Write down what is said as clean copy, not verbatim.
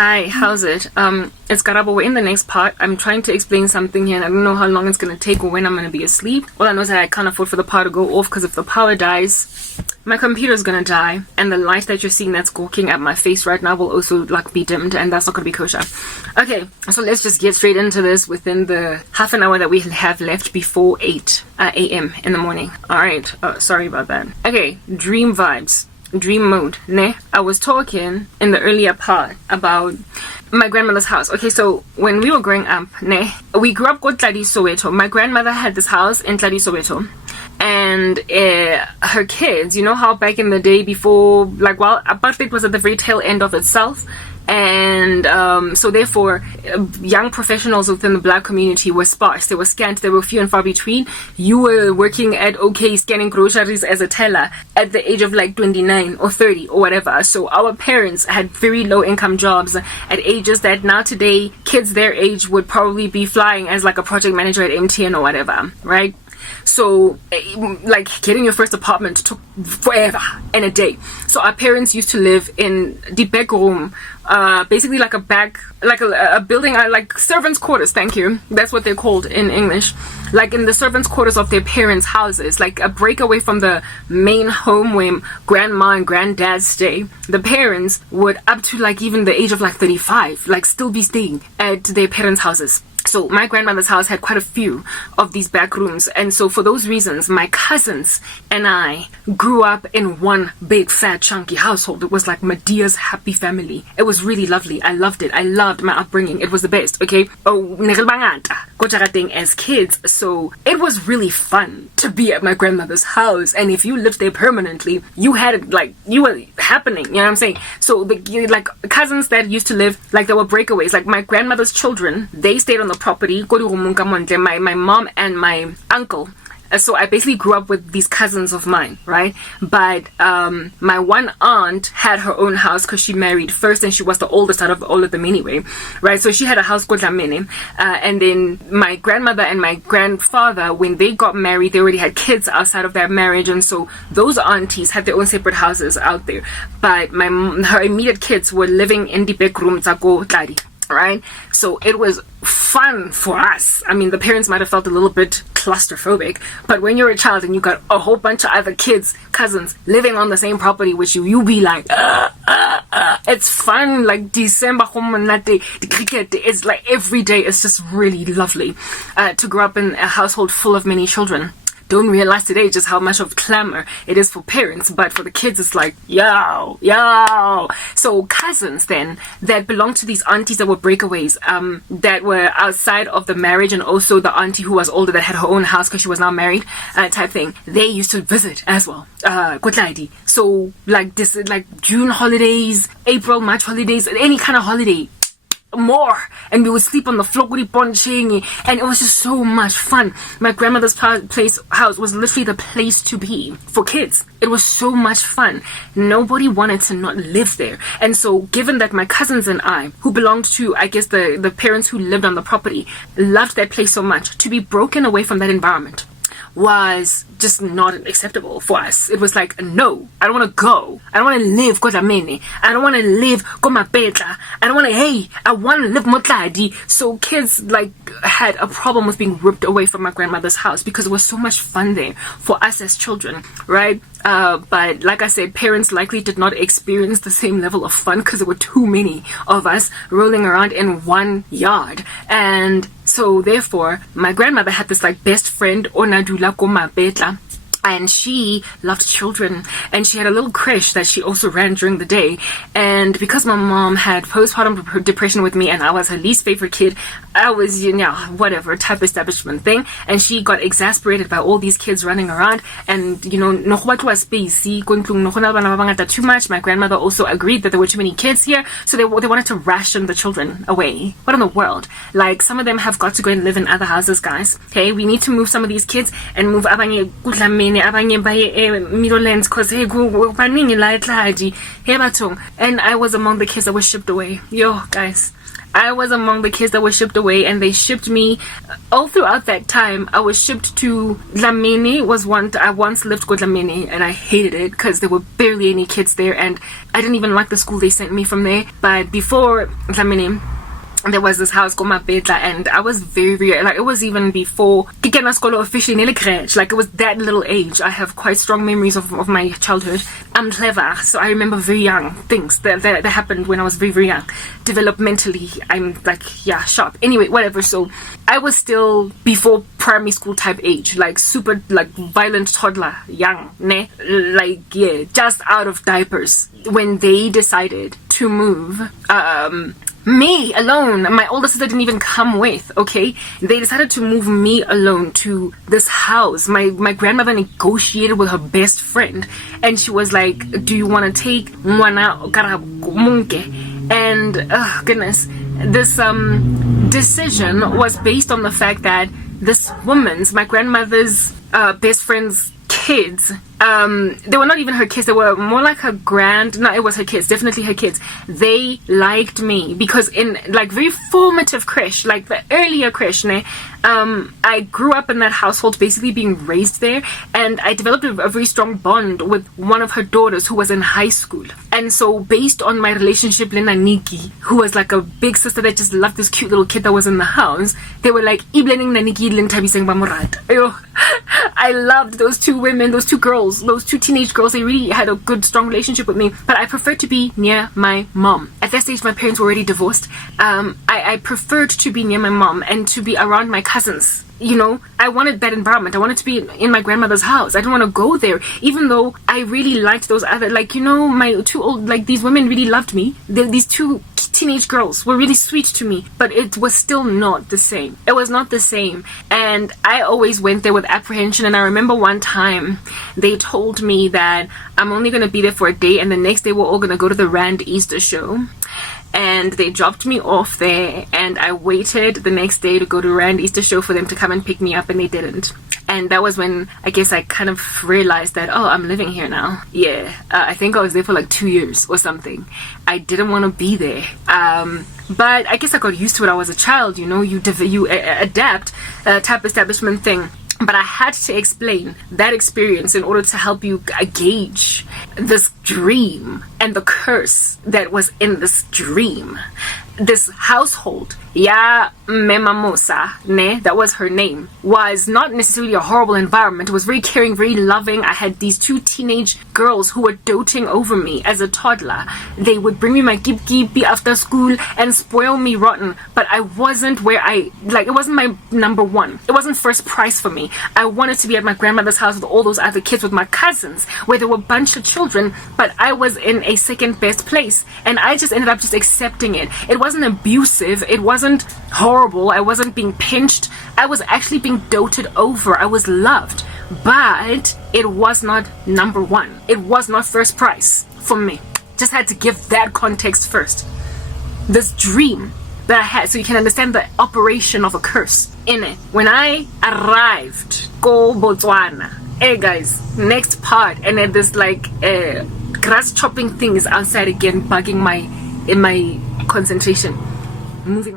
Hi, how's it? It's Karabo. We're in the next part. I'm trying to explain something here and I don't know how long it's going to take or when I'm going to be asleep. All I know is that I can't afford for the power to go off because if the power dies, my computer's going to die and the light that you're seeing that's gawking at my face right now will also be dimmed and that's not going to be kosher. Okay, so let's just get straight into this within the half an hour that we have left before 8 a.m. in the morning. Alright, sorry about that. Okay, dream vibes. Dream mode, ne? I was talking in the earlier part about my grandmother's house. Okay, so when we were growing up, ne, we grew up with Tladi Soweto. My grandmother had this house in Tladi Soweto. And her kids, you know how back in the day before, apartheid was at the very tail end of itself. And so therefore, young professionals within the black community were sparse. They were scant. They were few and far between. You were working at OK scanning groceries as a teller at the age of 29 or 30 or whatever. So our parents had very low income jobs at ages that now today kids their age would probably be flying as a project manager at MTN or whatever, right? So, getting your first apartment took forever and a day. So our parents used to live in the back room, basically like a building, like servants' quarters, thank you. That's what they're called in English. Like in the servants' quarters of their parents' houses, like a breakaway from the main home where grandma and granddad stay. The parents would, up to even the age of 35, still be staying at their parents' houses. So my grandmother's house had quite a few of these back rooms, and so for those reasons my cousins and I grew up in one big fat chunky household. It was like Medea's happy family. It was really lovely. I loved it. I loved my upbringing. It was the best. Okay, as kids, so it was really fun to be at my grandmother's house, and if you lived there permanently, you had it you were happening, you know what I'm saying? So the cousins that used to live, there were breakaways. My grandmother's children, they stayed on the property. My mom and my uncle. So I basically grew up with these cousins of mine, right? But my one aunt had her own house because she married first and she was the oldest out of all of them anyway, right? So she had a house called Lamene. And then my grandmother and my grandfather, when they got married, they already had kids outside of their marriage. And so those aunties had their own separate houses out there. But her immediate kids were living in the back room, right? So it was fun for us. I mean, the parents might have felt a little bit claustrophobic, but when you're a child and you got a whole bunch of other kids, cousins, living on the same property with you be like, it's fun. December home and that day, the cricket is every day. It's just really lovely to grow up in a household full of many children. Don't realize today just how much of clamor it is for parents, but for the kids it's yo. So cousins then that belonged to these aunties that were breakaways, that were outside of the marriage, and also the auntie who was older that had her own house because she was now married, type thing. They used to visit as well. So this, June holidays, April, March holidays, any kind of holiday. More, and we would sleep on the floor and it was just so much fun. My grandmother's house was literally the place to be for kids. It was so much fun. Nobody wanted to not live there. And so given that my cousins and I, who belonged to, I guess, the parents who lived on the property, loved that place so much, to be broken away from that environment was just not acceptable for us. It was no, I don't want to go. I don't want to live Kodamene. I don't want to live Komapetla. I want to live Motladi. So kids had a problem with being ripped away from my grandmother's house because it was so much fun there for us as children, right? But like I said, parents likely did not experience the same level of fun because there were too many of us rolling around in one yard. And so therefore, my grandmother had this best friend, Onadula Koma Betla. And she loved children, and she had a little creche that she also ran during the day. And because my mom had postpartum depression with me and I was her least favorite kid, I was, whatever type establishment thing, and she got exasperated by all these kids running around, and too much. My grandmother also agreed that there were too many kids here, so they wanted to ration the children away. What in the world? Some of them have got to go and live in other houses, guys. Okay, we need to move some of these kids and move abanye ne abanye baye Middlelands cause hey baningi la eTladi hey bathong, and I was among the kids that were shipped away. Yo guys, I was among the kids that were shipped away, and they shipped me all throughout that time. I was shipped to Dlamini. I once lived with Dlamini, and I hated it because there were barely any kids there, and I didn't even like the school they sent me from there. But before Dlamini, there was this house called Mapetla, and I was very like, it was even before Kikena Skolo officially nearly crashed. Like, it was that little age. I have quite strong memories of my childhood. I'm clever, so I remember very young things that happened when I was very young. Developmentally, I'm like, yeah, sharp. Anyway, whatever. So I was still before primary school type age, like super like violent toddler, young, ne? Like, yeah, just out of diapers when they decided to move. Me alone. My older sister didn't even come with, okay? They decided to move me alone to this house. My grandmother negotiated with her best friend, and she was like, do you want to take Mwana Munke? And, oh goodness, this decision was based on the fact that this woman's, my grandmother's best friend's kids, they were not even her kids, they were more like her it was her kids, definitely her kids. They liked me because in like very formative creche, like the earlier creche, I grew up in that household, basically being raised there, and I developed a very strong bond with one of her daughters who was in high school. And so based on my relationship with Naniki, who was like a big sister that just loved this cute little kid that was in the house, they were like, I loved those two women, those two girls, those two teenage girls. They really had a good, strong relationship with me. But I preferred to be near my mom. At that stage, my parents were already divorced. I preferred to be near my mom and to be around my cousins. You know, I wanted that environment. I wanted to be in my grandmother's house. I didn't want to go there, even though I really liked those other, like, you know, my two old, like, these women really loved me. These two teenage girls were really sweet to me, but it was still not the same. It was not the same. And I always went there with apprehension. And I remember one time they told me that I'm only going to be there for a day, and the next day we're all going to go to the Rand Easter show. And they dropped me off there, and I waited the next day to go to Rand Easter show for them to come and pick me up, and they didn't. And that was when I guess I kind of realized that, oh, I'm living here now. Yeah, I think I was there for like 2 years or something. I didn't want to be there. But I guess I got used to it. I was a child, you know, you adapt, type establishment thing. But I had to explain that experience in order to help you gauge this dream and the curse that was in this dream. This household, Ya Memamosa, that was her name, was not necessarily a horrible environment. It was very caring, very loving. I had these two teenage girls who were doting over me as a toddler. They would bring me my kipi after school and spoil me rotten, but I wasn't it wasn't my number one. It wasn't first prize for me. I wanted to be at my grandmother's house with all those other kids, with my cousins, where there were a bunch of children, but I was in a second best place, and I just ended up just accepting it. It wasn't abusive, it wasn't horrible, I wasn't being pinched, I was actually being doted over, I was loved, but it was not number one. It was not first prize for me. Just had to give that context first. This dream that I had, so you can understand the operation of a curse in it. When I arrived, go Botswana. Hey guys, next part, and then this like grass chopping thing is outside again, bugging my concentration. Moving on.